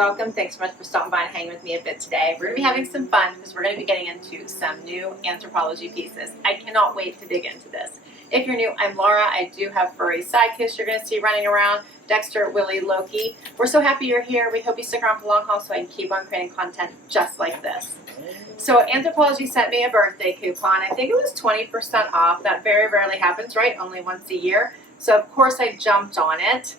welcome. Thanks so much for stopping by and hanging with me a bit today. We're going to be having some fun because we're going to be getting into some new Anthropologie pieces. I cannot wait to dig into this. If you're new, I'm Laura. I do have furry sidekicks you're going to see running around. Dexter, Willie, Loki. We're so happy you're here. We hope you stick around for the long haul so I can keep on creating content just like this. So Anthropologie sent me a birthday coupon. I think it was 20% off. That very rarely happens, right? Only once a year. So of course I jumped on it.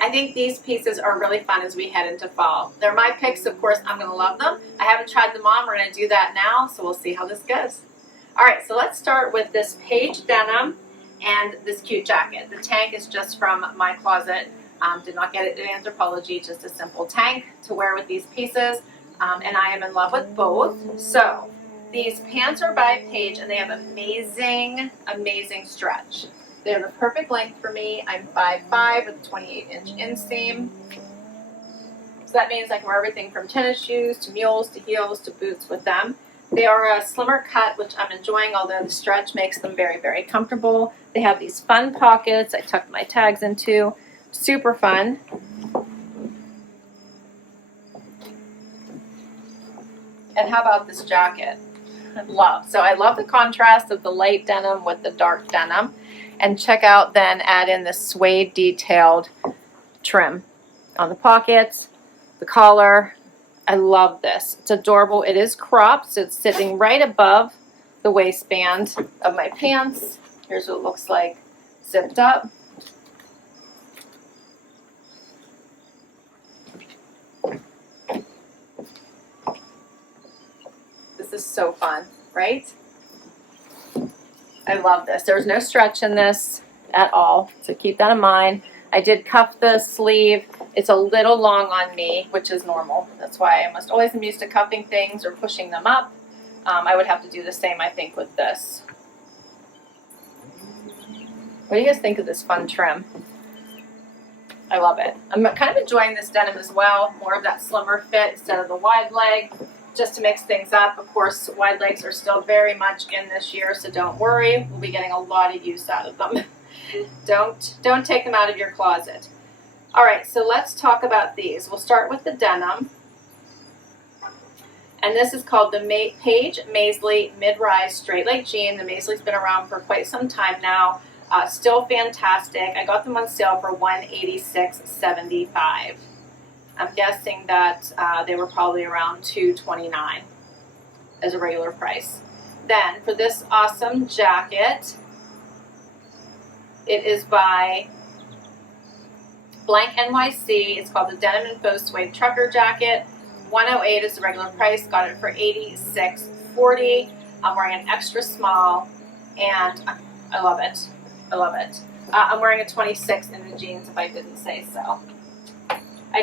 I think these pieces are really fun as we head into fall. They're my picks, of course. I'm going to love them. I haven't tried them on. We're going to do that now, so we'll see how this goes. All right, so let's start with this page denim and this cute jacket. The tank is just from my closet. Did not get it at Anthropologie, just a simple tank to wear with these pieces, and I am in love with both. So these pants are by Paige, and they have amazing, amazing stretch. They're the perfect length for me. I'm 5'5" with a 28-inch inseam. So that means I can wear everything from tennis shoes to mules to heels to boots with them. They are a slimmer cut, which I'm enjoying, although the stretch makes them very, very comfortable. They have these fun pockets I tucked my tags into. Super fun. And how about this jacket? I love the contrast of the light denim with the dark denim. And check out, then add in the suede detailed trim on the pockets, the collar. I love this. It's adorable. It is cropped, so it's sitting right above the waistband of my pants. Here's what it looks like zipped up. This is so fun, right? I love this. There's no stretch in this at all, so keep that in mind. I did cuff the sleeve. It's a little long on me, which is normal. That's why I must always am used to cuffing things or pushing them up. I would have to do the same, I think, with this. What do you guys think of this fun trim? I love it. I'm kind of enjoying this denim as well, more of that slimmer fit instead of the wide leg, just to mix things up. Of course, wide legs are still very much in this year, so don't worry. We'll be getting a lot of use out of them. Don't take them out of your closet. All right, so let's talk about these. We'll start with the denim. And this is called the Paige Maisley Mid-Rise Straight Leg Jean. The Maisley's been around for quite some time now. Still fantastic. I got them on sale for $186.75. I'm guessing that they were probably around $229 as a regular price. Then for this awesome jacket, it is by Blank NYC. It's called the Denim and Faux Suede Trucker Jacket. $108 is the regular price. Got it for $86.40. I'm wearing an extra small, and I love it. I love it. I'm wearing a 26 in the jeans, if I didn't say so. I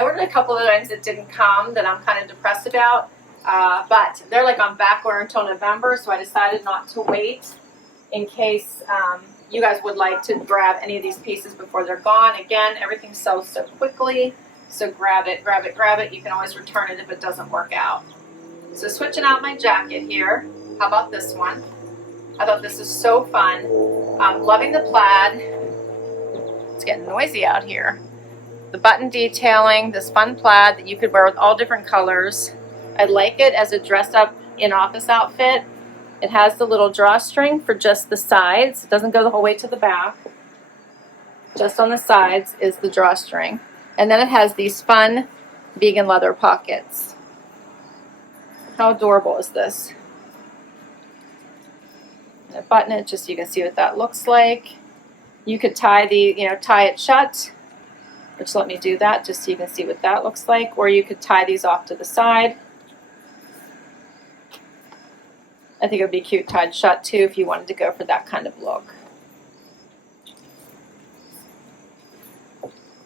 ordered a couple of items that didn't come that I'm kind of depressed about, but they're like on back order until November, so I decided not to wait in case you guys would like to grab any of these pieces before they're gone. Again, everything sells so quickly, so grab it, grab it, grab it. You can always return it if it doesn't work out. So switching out my jacket here, how about this one? I thought this is so fun. I'm loving the plaid. It's getting noisy out here. The button detailing, this fun plaid that you could wear with all different colors. I like it as a dress up in office outfit. It has the little drawstring for just the sides. It doesn't go the whole way to the back. Just on the sides is the drawstring. And then it has these fun vegan leather pockets. How adorable is this? I button it just so you can see what that looks like. You could tie tie it shut. Just let me do that just so you can see what that looks like. Or you could tie these off to the side. I think it would be cute tied shut too if you wanted to go for that kind of look.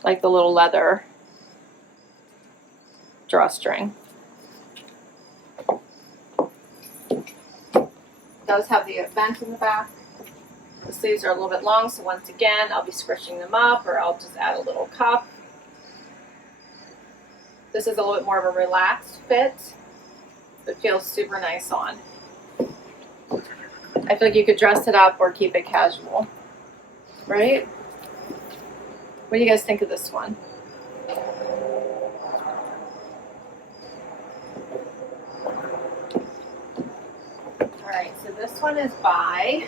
Like the little leather drawstring. It does have the vent in the back. The sleeves are a little bit long, so once again, I'll be squishing them up, or I'll just add a little cuff. This is a little bit more of a relaxed fit, but feels super nice on. I feel like you could dress it up or keep it casual, right? What do you guys think of this one? one is by,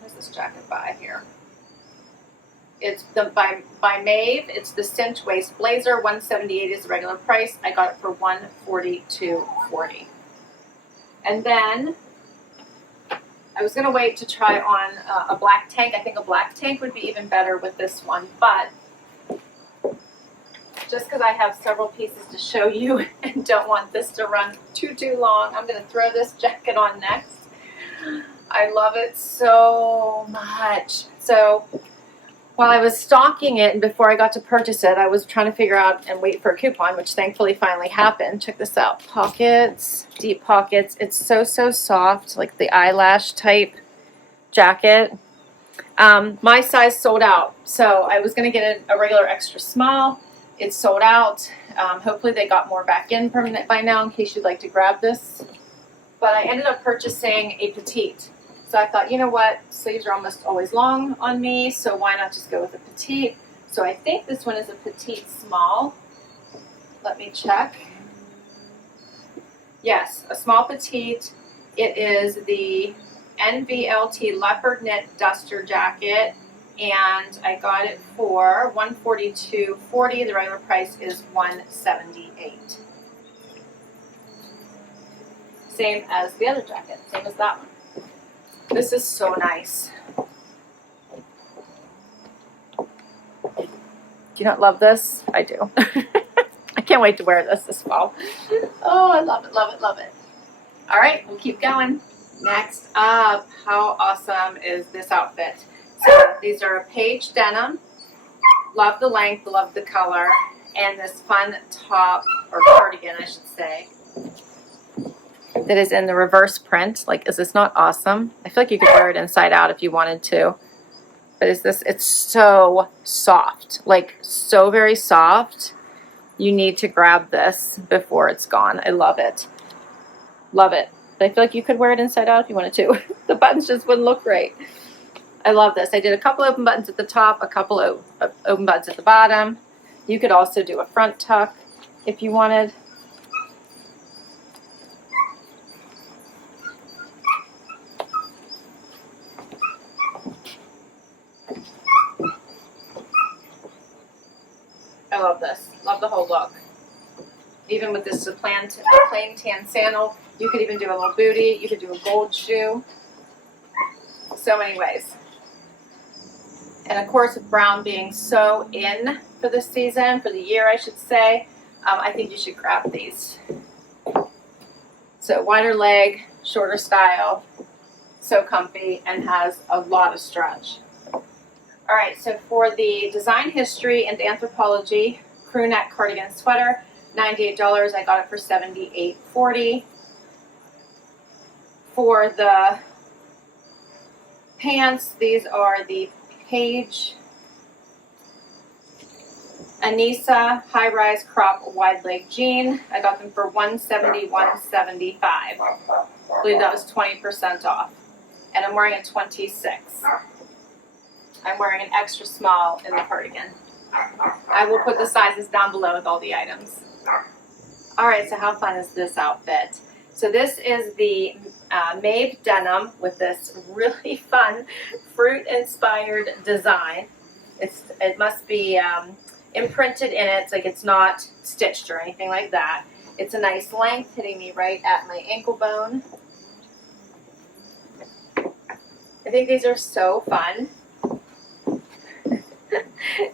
who's this jacket by here? It's by Maeve. It's the cinch waist blazer. $178 is the regular price. I got it for $142.40. And then I was gonna wait to try on a black tank. I think a black tank would be even better with this one, but just because I have several pieces to show you and don't want this to run too long, I'm gonna throw this jacket on next. I love it so much. So while I was stocking it and before I got to purchase it, I was trying to figure out and wait for a coupon, which thankfully finally happened. Check this out. Pockets, deep pockets. It's so soft, like the eyelash type jacket. My size sold out, so I was going to get a regular extra small. It's sold out. Hopefully they got more back in permanent by now in case you'd like to grab this. But I ended up purchasing a petite. So I thought, you know what, sleeves are almost always long on me, so why not just go with a petite? So I think this one is a petite small. Let me check. Yes, a small petite. It is the NVLT leopard knit duster jacket, and I got it for $142.40. The regular price is $178. Same as the other jacket, same as that one. This is so nice. Do you not love this? I do. I can't wait to wear this fall. Oh, I love it, love it, love it. All right, we'll keep going. Next up, how awesome is this outfit? So these are page denim. Love the length, love the color, and this fun top, or cardigan, I should say, that is in the reverse print. Like, is this not awesome? I feel like you could wear it inside out if you wanted to. But it's so soft, like so very soft. You need to grab this before it's gone. I love it. Love it. But I feel like you could wear it inside out if you wanted to. The buttons just wouldn't look great. I love this. I did a couple open buttons at the top, a couple of open buttons at the bottom. You could also do a front tuck if you wanted. I love this. Love the whole look. Even with this plain tan sandal, you could even do a little booty. You could do a gold shoe. So many ways. And of course, with brown being so in for this season, for the year, I should say, I think you should grab these. So wider leg, shorter style, so comfy, and has a lot of stretch. All right, so for the design history and Anthropologie crew neck cardigan sweater, $98. I got it for $78.40. For the pants, these are the Page Anissa high-rise crop wide leg jean. I got them for $171.75. I believe that was 20% off. And I'm wearing a 26. I'm wearing an extra small in the cardigan. I will put the sizes down below with all the items. All right, so how fun is this outfit? So this is the Maeve denim with this really fun fruit-inspired design. It must be imprinted in it, like it's not stitched or anything like that. It's a nice length, hitting me right at my ankle bone. I think these are so fun.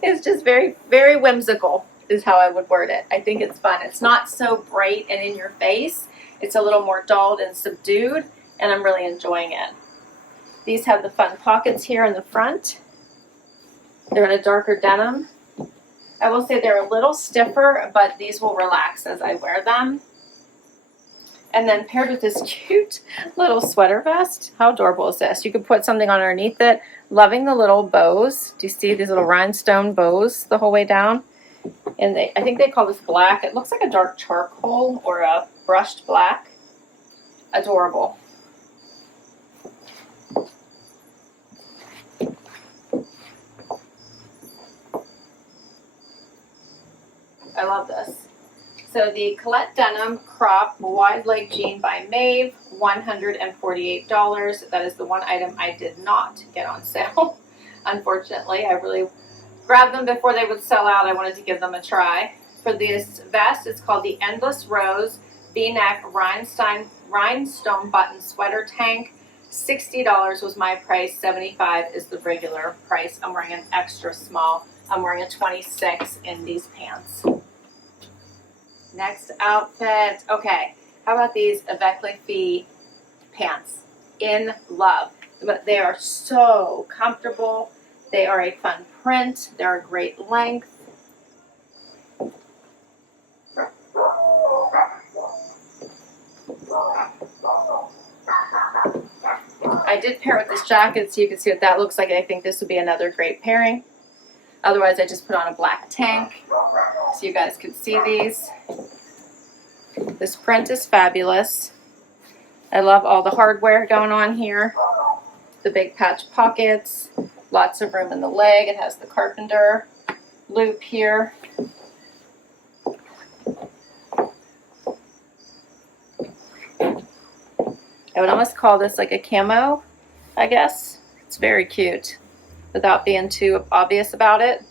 It's just very, very whimsical is how I would word it. I think it's fun. It's not so bright and in your face. It's a little more dulled and subdued, and I'm really enjoying it. These have the fun pockets here in the front. They're in a darker denim. I will say they're a little stiffer, but these will relax as I wear them. And then paired with this cute little sweater vest. How adorable is this? You could put something underneath it. Loving the little bows. Do you see these little rhinestone bows the whole way down? And I think they call this black. It looks like a dark charcoal or a brushed black. Adorable. I love this. So the Colette Denim Crop Wide Leg Jean by Maeve, $148. That is the one item I did not get on sale. Unfortunately, I really grabbed them before they would sell out. I wanted to give them a try. For this vest, it's called the Endless Rose V-neck rhinestone button sweater tank. $60 was my price. $75 is the regular price. I'm wearing an extra small. I'm wearing a 26 in these pants. Next outfit. Okay, how about these Avec Les Filles pants? In love. But they are so comfortable. They are a fun print. They're a great length. I did pair it with this jacket so you can see what that looks like. I think this would be another great pairing. Otherwise, I just put on a black tank so you guys could see these. This print is fabulous. I love all the hardware going on here. The big patch pockets, lots of room in the leg. It has the carpenter loop here. I would almost call this like a camo, I guess. It's very cute without being too obvious about it.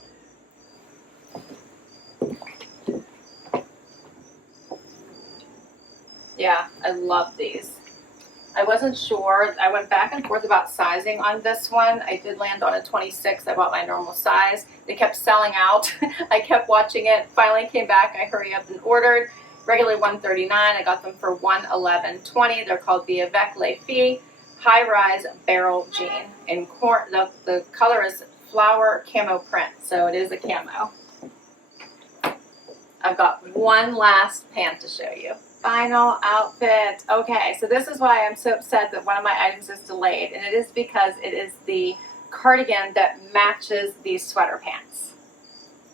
Yeah, I love these. I wasn't sure. I went back and forth about sizing on this one. I did land on a 26. I bought my normal size. They kept selling out. I kept watching it. Finally came back. I hurried up and ordered. Regularly $139. I got them for $111.20. They're called the Avec Les Filles High-Rise Barrel Jean. In the color is flower camo print, so it is a camo. I've got one last pant to show you. Final outfit. Okay, so this is why I'm so upset that one of my items is delayed, and it is because it is the cardigan that matches these sweater pants.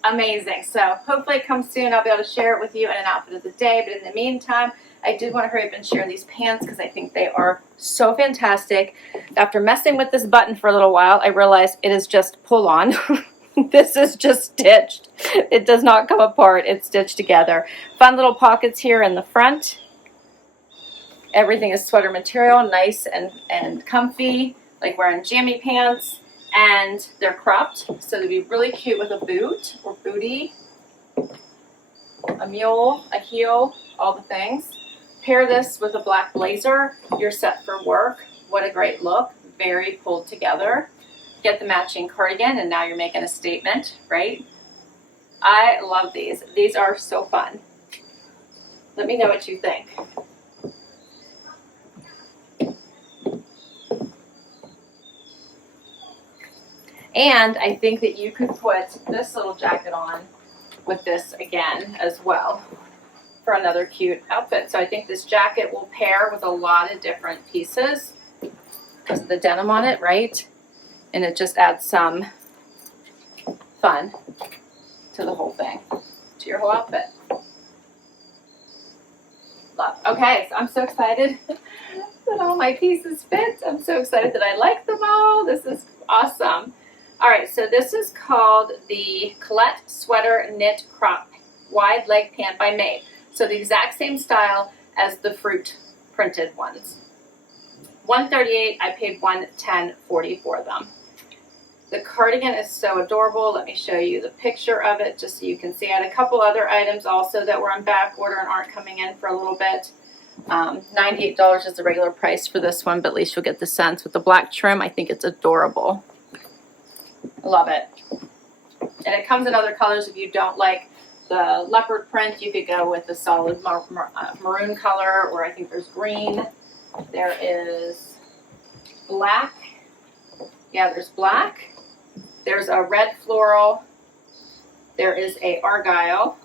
Amazing. So hopefully it comes soon. I'll be able to share it with you in an outfit of the day, but in the meantime, I did want to hurry up and share these pants because I think they are so fantastic. After messing with this button for a little while, I realized it is just pull on. This is just stitched. It does not come apart. It's stitched together. Fun little pockets here in the front. Everything is sweater material, nice and comfy, like wearing jammy pants. And they're cropped, so they'd be really cute with a boot or bootie, a mule, a heel, all the things. Pair this with a black blazer. You're set for work. What a great look. Very pulled together. Get the matching cardigan, and now you're making a statement, right? I love these. These are so fun. Let me know what you think. And I think that you could put this little jacket on with this again as well for another cute outfit. So I think this jacket will pair with a lot of different pieces because of the denim on it, right? And it just adds some fun to the whole thing, to your whole outfit. Love. Okay, so I'm so excited that all my pieces fit. I'm so excited that I like them all. This is awesome. All right, so this is called the Colette Sweater Knit Crop Wide Leg Pant by Maeve. So the exact same style as the fruit printed ones. $138. I paid $110.40 for them. The cardigan is so adorable. Let me show you the picture of it just so you can see. I had a couple other items also that were on back order and aren't coming in for a little bit. $98 is the regular price for this one, but at least you'll get the sense. With the black trim, I think it's adorable. I love it. And it comes in other colors. If you don't like the leopard print, you could go with the solid maroon color, or I think there's green. There is black. Yeah, there's black. There's a red floral. There is a argyle.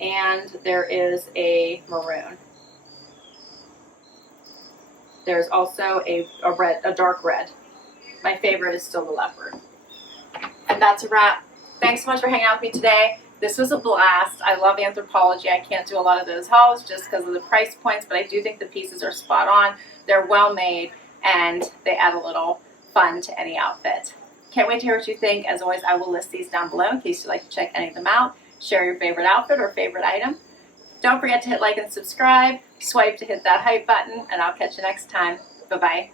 And there is a maroon. There's also a dark red. My favorite is still the leopard. And that's a wrap. Thanks so much for hanging out with me today. This was a blast. I love Anthropologie. I can't do a lot of those hauls just because of the price points, but I do think the pieces are spot on. They're well made, and they add a little fun to any outfit. Can't wait to hear what you think. As always, I will list these down below in case you'd like to check any of them out. share your favorite outfit or favorite item. Don't forget to hit like and subscribe, swipe to hit that hype button, and I'll catch you next time. Bye-bye.